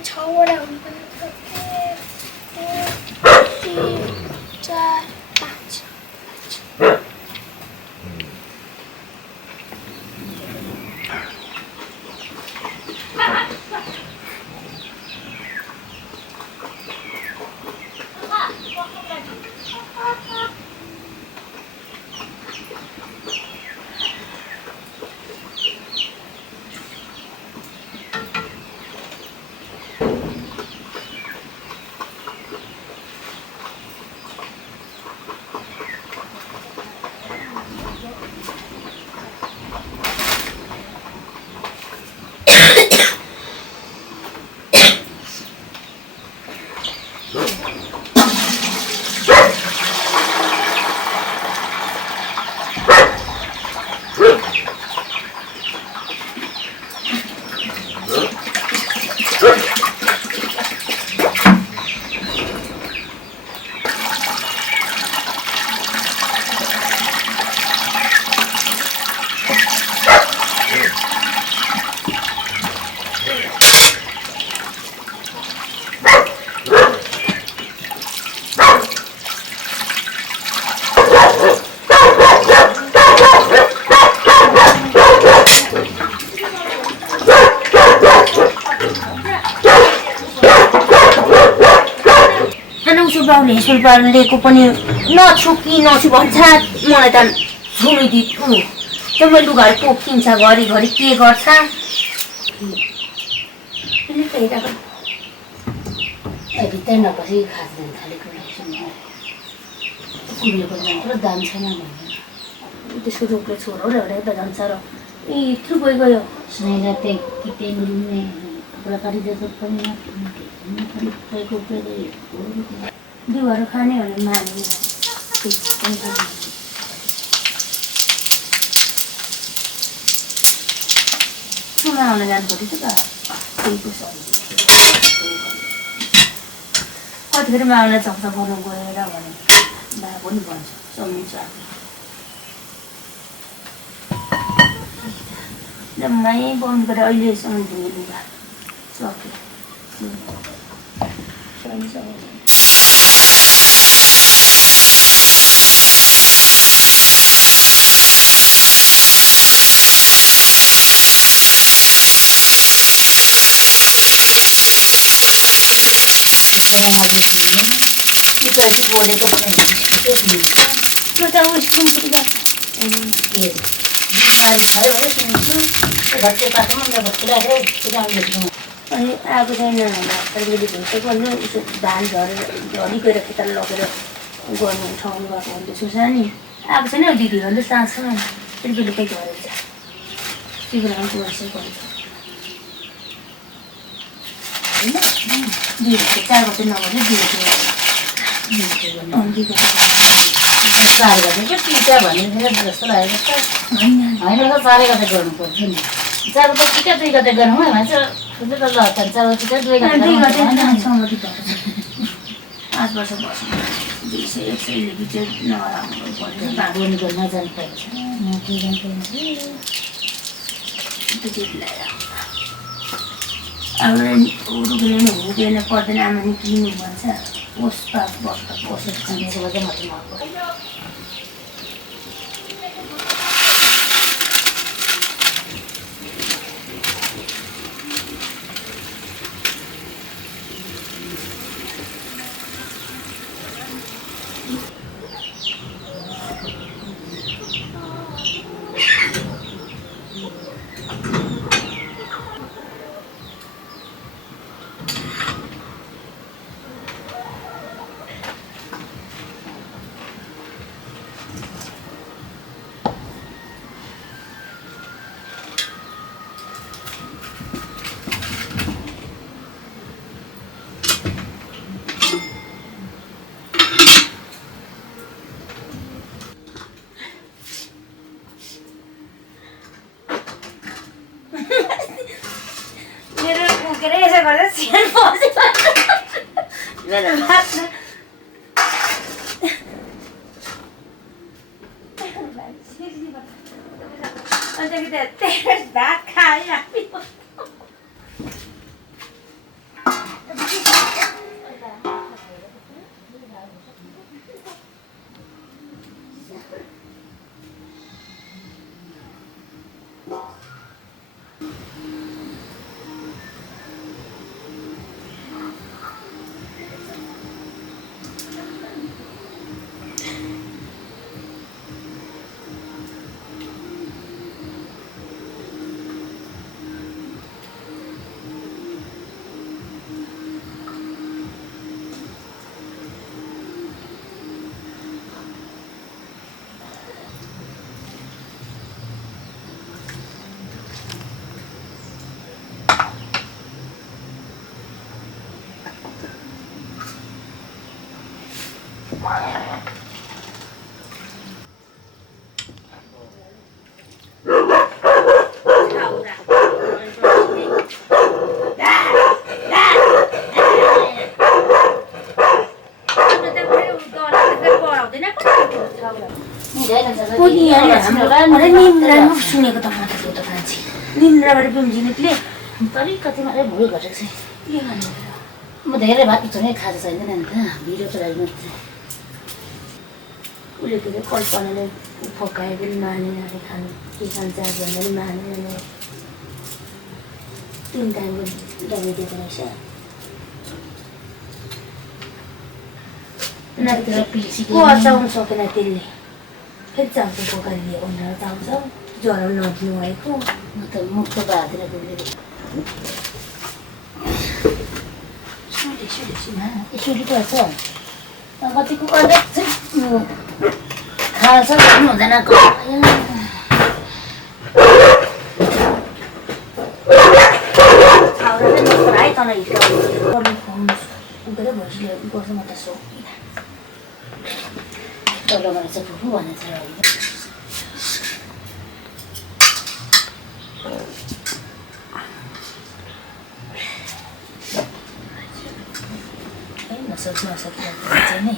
6वटा हुनुपर्ने थियो 1 2 3 4 5 सुल्पालेको पनि नछु कि नछु भन्छ मलाई त छोडिदिए त्यो मैले लुगाहरू पोखिन्छ घरिघरि के गर्छ भित्रै नपसी खास दिन थालेको कुहिएको जान्छ र दाम छैन त्यसको रोगले छोरो र एउटा यता जान्छ र यत्रो गयो सुनेर त्यही मिल्ने प्रकारी जस्तो पनि बिउहरू खाने भने माने सुनाउन जानु पऱ्यो त त्यही कतिखेर माउलाई झक्झ गर्नु गएर भने बा पनि भन्छ सम्झिन्छ जम्मै बन्द गरेर अहिलेसम्म धुने लुगा सक्यो चिकन बोलेको पनि म त स्कुल अनि आएको छैन अहिले भन्छ गर्नु धान झरी गएर खेताल लगेर गर्नु ठाउँ गएको भन्दै सोच नि आएको छैन दिदीहरू त साँझसँग फेरि बेलुकै झरेको छ त्यो बेला पनि वर्षै गर्छ होइन 4 बजे नगर्ने 2 बजे साह्रै गर्छ क्या पिटा भन्ने जस्तो लागेको छ होइन त साह्रै गर्दै गर्नुपर्छ नि 4 बजे टिका 2 गते गरौँ है भन्छ खुदै त ल 4 बजे टिका 2 गते सहमति भएको छ 5 वर्ष बस्नु 200-100 लेखी चाहिँ नराम्रो पर्ने बागोनी गर्न जानु पाइन्छ म के जान्छु अब रुखले नै हुँदैन पर्दैन आमा नि किन्नु भन्छ बस्दा बसेर खानेको चाहिँ मात्रै नआएको मेरो भात भात खाइराख्नु सुनेको त म त त्यो त मान्छे निन्द्राबाट बिउजिनेले तरी कति मात्रै भुल घटेको छ के गर्नु म धेरै भात पिछाउने खाजा छैन नि त भिडियोको लागि मात्रै उसले के अरे कल्पनाले फकाए पनि मानेन अरे खानु के खान्छ भन्दा पनि मानेन 3 टाइमको दबाई दिएको रहेछ को अचाउनु सकेन त्यसले फेरि चाउको पोकाली लिएको भनेर चाउँछ ज्वरो नदिनु भएको म त मुखको भातिर बोलेको सुली पो छ कतिको अलिक चाहिँ खान्छ भन्नु हुँदैन है तँलाई हिर्काउनु भैँसीले गर्छ म त सक्दिनँ तलबाट चाहिँ फुफु भनेको छ नसकिरहेको चाहिँ नि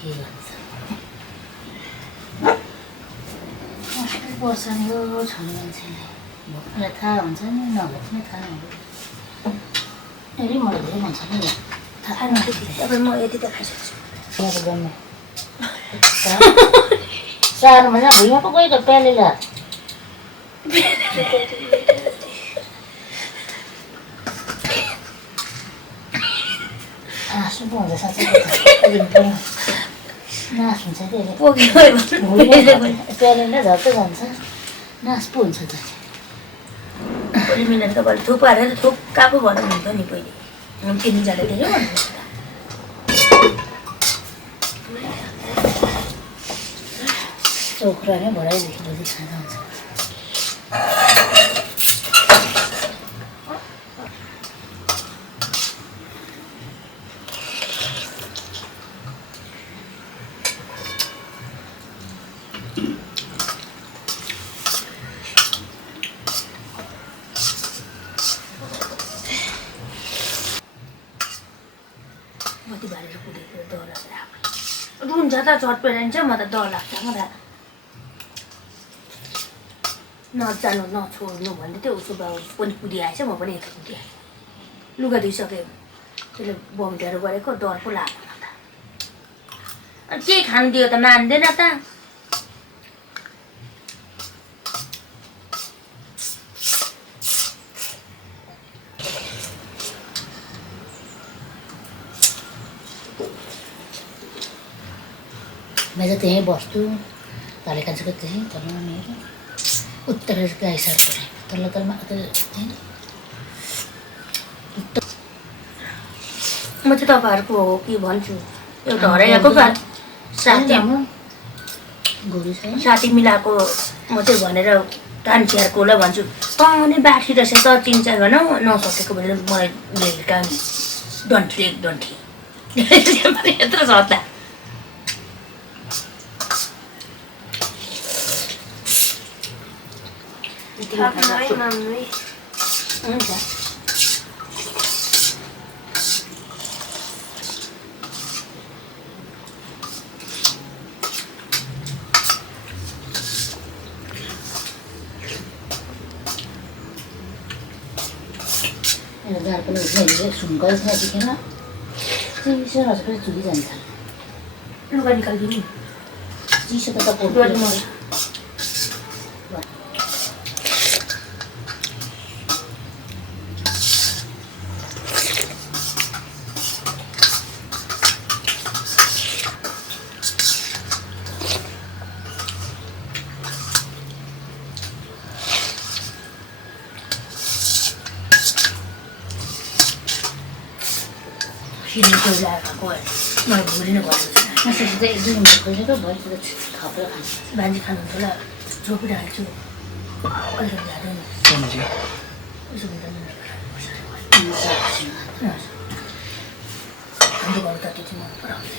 के गर्छ पर्छ नि हो छोरी मान्छेले भोकलाई थाहा हुन्छ नि नभोक्ने थाहा हुँदैन फेरि मलाई धेरै भन्छ नि थाहा नदेखि तपाईँ म यति त खाइसक्छु गर्नु सानो भने भुइँमा पो गएको प्यालेला आँसु पो हुन्छ साँच्चै नास हुन्छ प्यालेला झर्दै जान्छ नास पो हुन्छ त प्रिमिनर तपाईँले थुपारेर थुक्का पो भन्नु हुन्छ नि पहिले किन्नु जाँदा धेरै भन्नुहुन्छ चोखुरा नै भराइदेखि भोलि खाँदा हुन्छ बत्ती बालेर कुदेको डर लाग्छ रुन्छ त चटपेटाइन्छ म त डर लाग्छ मलाई नजानु नछोड्नु भन्दै थियो उसो बाबु पनि कुदिआएछ म पनि यता कुदिआएँ लुगा धुइसक्यो त्यसले बमिटहरू गरेको डर पो लाग्यो म त अनि केही खानु दियो त मान्दैन त मैले त्यहीँ बस्छु तले कान्छको त्यहीँ तलमा मेरो उत्तर गाई सार्छ तल्लो तलमा म चाहिँ तपाईँहरूको हो कि भन्छु एउटा हराइएको साथी मिलाएको म चाहिँ भनेर कान चियारकोलाई भन्छु पाउने बाठी रहेछ त 3-4 घन्टा नसकेको भनेर मलाई काम डन्ठी यत्रो छ त हुन्छ दार पनि उठ्ने सुनगल नदेखिन चिसो नसकेर चुली जान्छ लुगा निकालिदिनु चिसो त मलाई भुलिनु भयो नसकेको एक दुई मिनट खोजेको भइसकेको थपेर खान्छ भान्जी खानुहुन्छ होला छोपिराखेको छु अलिकति जाँदैन उसो हाम्रो घर त त्यति मन पराउँदैन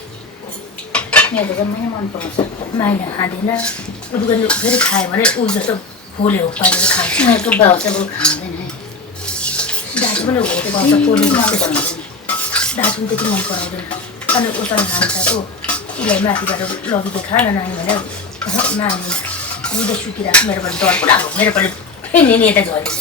मेरो त मलाई मन पराउँछ माइना खाँदैन लुगा फेरि खायो भने ऊ जस्तो खोले हो पारेर खान्छ उनीहरूको बाउ चाहिँ बरु खाँदैन दाजु पनि हो खोले दाजु पनि त्यति मन पराउँदैन अनि उता खान्छ उसलाई माथिबाट लगिदियो खा न नानी भने मान्दैन रुँदै सुकिरहेको मेरो पनि डर पुरा हो मेरो पनि फेरि यता झरेछ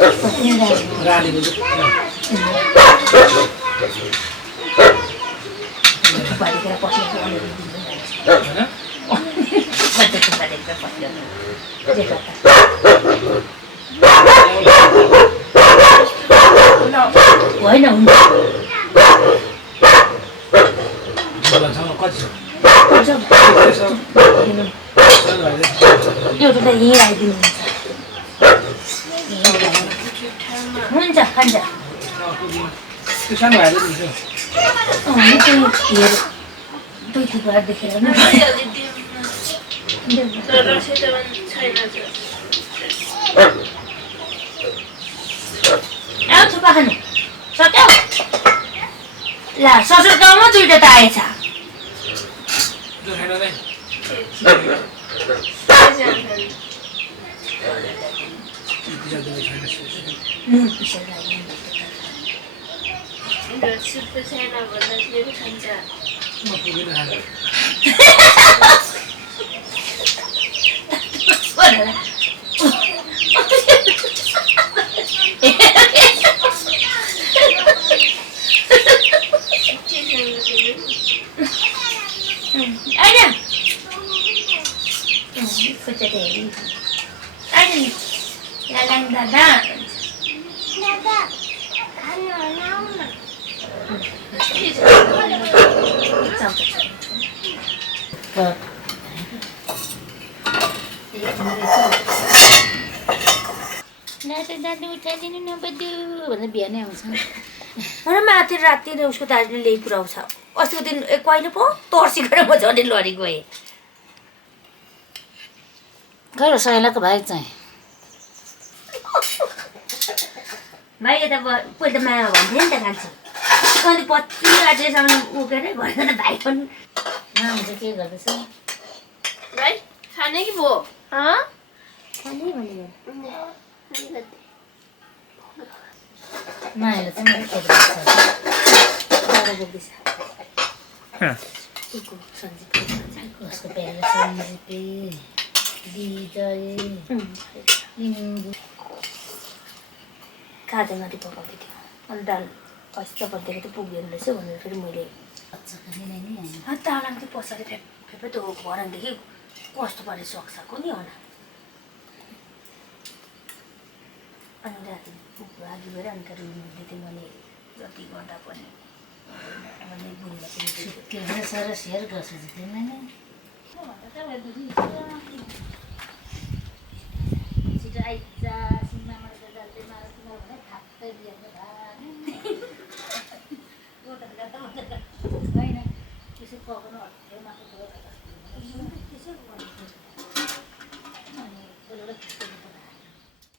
रानीको थुक्पा देखेर पस्ने अलिअलि होइन थुक्पा देखेर पस्ने होइन हुन्छ कति छ एउटा त यहीँ आइदिनुहुन्छ हुन्छ खान्छ त्यो सानो भाइले दिन्छ हेर दुई थुक्पा देखेर नि थुक्पा खानु सक्यौ ल ससुर गाउँमा दुइटा त आएछ त्यो खाना नै नुन पिसेर म पुगेर खानु Ayun! Pucha Devi. Ayun! Lalang dada. Dada. Ano naman? दादु उठाइदिनु न बदु भनेर बिहानै आउँछ र माथि राति नै उसको दाजुले ल्याइ पुऱ्याउँछ अस्तिको दिन कहिले पो तर्सिखेर म झन् लडी गएँ गएर साइलाको भाइ चाहिँ भाइ यता पहिला त मामा भन्थ्यो नि त खान्छु अनि 25 रातिसम्म उकेर घरमा त भाइ पनि मामा चाहिँ के गर्दैछ भाइ खाने कि भो खाने भने मायाले चाहिँ मेरो खेल्दैछ उसको प्यारो सन्जिपे विजय लिम्बू खाजा माथि पकाउँदै थियो अनि दाल अस्ति तपाईँदेखि त पुग्दैन रहेछ भनेर फेरि मैले तालाङ त्यो पछाडि फेरि त्यो घरदेखि कस्तो पाराले सक्छको नि होला अनि राति लागि गएर अनि त रुँदै थिएँ मैले जति गर्दा पनि मैले बुढीलाई पनि के भन्छ सारा सेयर गर्छु तिमीले छिटो आइज सिनेमामा जाँदै मार्नु भने थाप्दै दिएको होइन त्यसै पकाउनु अट्ठ्यो माथि